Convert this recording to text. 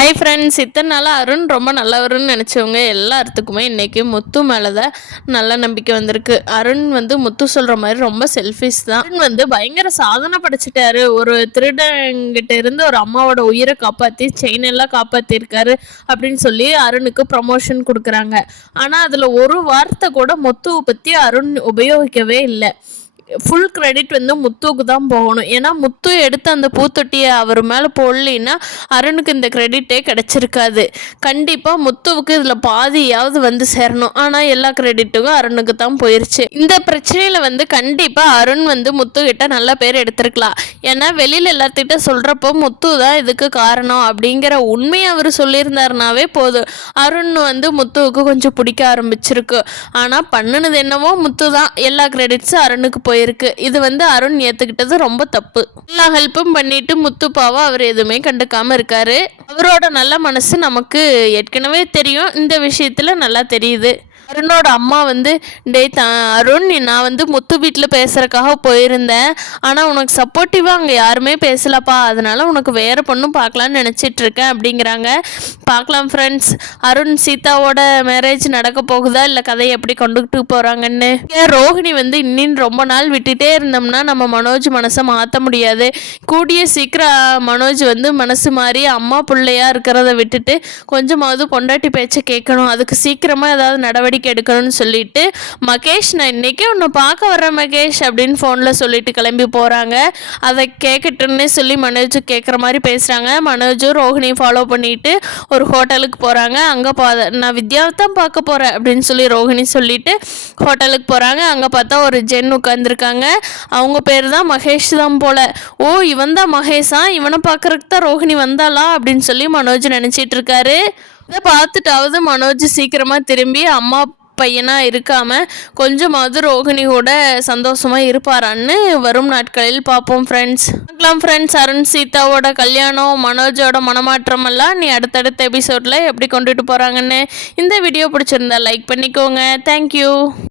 Hi friends, இத்தனை நாளாக அருண் ரொம்ப நல்லவருன்னு நினச்சவங்க எல்லாத்துக்குமே இன்றைக்கி முத்து மேலே தான் நல்ல நம்பிக்கை வந்திருக்கு. அருண் முத்து சொல்கிற மாதிரி ரொம்ப செல்ஃபிஷ் தான். அருண் பயங்கர சாதனை படைச்சிட்டாரு. ஒரு திருடங்கிட்ட இருந்து ஒரு அம்மாவோட உயிரை காப்பாற்றி செயின் எல்லாம் காப்பாற்றிருக்காரு அப்படின்னு சொல்லி அருணுக்கு ப்ரமோஷன் கொடுக்குறாங்க. ஆனால் அதில் ஒரு வார்த்தை கூட முத்துவை பற்றி அருண் உபயோகிக்கவே இல்லை. ஃபுல் கிரெடிட் முத்துவுக்கு தான் போகணும். ஏன்னா முத்து எடுத்து அந்த பூத்தொட்டியை அவர் மேலே போடலின்னா அருணுக்கு இந்த கிரெடிட்டே கிடச்சிருக்காது. கண்டிப்பாக முத்துவுக்கு இதில் பாதியாவது சேரணும். ஆனால் எல்லா கிரெடிட்டுக்கும் அருணுக்கு தான் போயிடுச்சு. இந்த பிரச்சனையில் கண்டிப்பாக அருண் முத்துக்கிட்ட நல்ல பேர் எடுத்திருக்கலாம். ஏன்னா வெளியில் எல்லாத்திட்ட சொல்கிறப்போ முத்து தான் இதுக்கு காரணம் அப்படிங்கிற உண்மையை அவர் சொல்லியிருந்தாருனாவே போதும். அருண் முத்துவுக்கு கொஞ்சம் பிடிக்க ஆரம்பிச்சிருக்கு. ஆனால் பண்ணினது என்னவோ முத்து தான். எல்லா கிரெடிட்ஸும் அருணுக்கு போயிருக்கு. இது அருண் ஏத்துக்கிட்டது ரொம்ப தப்பு. எல்லா ஹெல்ப்பும் பண்ணிட்டு முத்துப்பாவா அவர் எதுவுமே கண்டுக்காம இருக்காரு. அவரோட நல்ல மனசு நமக்கு ஏற்கனவே தெரியும். இந்த விஷயத்துல நல்லா தெரியுது. அருணோட அம்மா அருண் நான் முத்து வீட்டில் பேசுகிறக்காக போயிருந்தேன். ஆனால் உனக்கு சப்போர்ட்டிவாக அங்கே யாருமே பேசலப்பா, அதனால் உனக்கு வேறு பொண்ணும் பார்க்கலான்னு நினச்சிட்ருக்கேன் அப்படிங்கிறாங்க. பார்க்கலாம் ஃப்ரெண்ட்ஸ், அருண் சீதாவோட மேரேஜ் நடக்க போகுதா இல்லை கதையை எப்படி கொண்டுகிட்டு போகிறாங்கன்னு. ரோஹிணி இன்னும் ரொம்ப நாள் விட்டுட்டே இருந்தோம்னா நம்ம மனோஜ் மனசை மாற்ற முடியாது. கூடிய சீக்கிரம் மனோஜ் மனசு மாறி அம்மா பிள்ளையாக இருக்கிறத விட்டுட்டு கொஞ்சமாவது பொண்டாட்டி பேச்சை கேட்கணும். அதுக்கு சீக்கிரமாக ஏதாவது நடவடிக்கை எடுக்கணும்னு சொல்லிட்டு மகேஷ், நான் இன்னைக்கே உன்னை பார்க்க வர்றேன் மகேஷ் அப்படின்னு ஃபோனில் சொல்லிட்டு கிளம்பி போகிறாங்க. அதை கேட்கட்டுன்னே சொல்லி மனோஜ் கேட்குற மாதிரி பேசுகிறாங்க. மனோஜும் ரோஹிணியும் ஃபாலோ பண்ணிட்டு ஒரு ஹோட்டலுக்கு போகிறாங்க. அங்கே நான் வித்யாவை தான் பார்க்க போகிறேன் அப்படின்னு சொல்லி ரோஹிணி சொல்லிட்டு ஹோட்டலுக்கு போகிறாங்க. அங்கே பார்த்தா ஒரு ஜென் உட்காந்துருக்காங்க. அவங்க பேர் தான் மகேஷ் தான் போல். ஓ, இவன் தான் மகேஷா, இவனை பார்க்குறதுக்கு தான் ரோஹிணி வந்தாளா அப்படின்னு சொல்லி மனோஜ் நினச்சிட்டு இருக்காரு. இதை பார்த்துட்டாவது மனோஜ் சீக்கிரமாக திரும்பி அம்மா பையனாக இருக்காமல் கொஞ்சமாவது ரோஹிணி கூட சந்தோஷமாக இருப்பாரான்னு வரும் நாட்களில் பார்ப்போம் ஃப்ரெண்ட்ஸ். பார்க்கலாம் ஃப்ரெண்ட்ஸ், அருண் சீதாவோட கல்யாணம், மனோஜோட மனமாற்றம் எல்லாம் நீ அடுத்தடுத்த எபிசோடில் எப்படி கொண்டுட்டு போகிறாங்கன்னு. இந்த வீடியோ பிடிச்சிருந்தா லைக் பண்ணிக்கோங்க. தேங்க்யூ.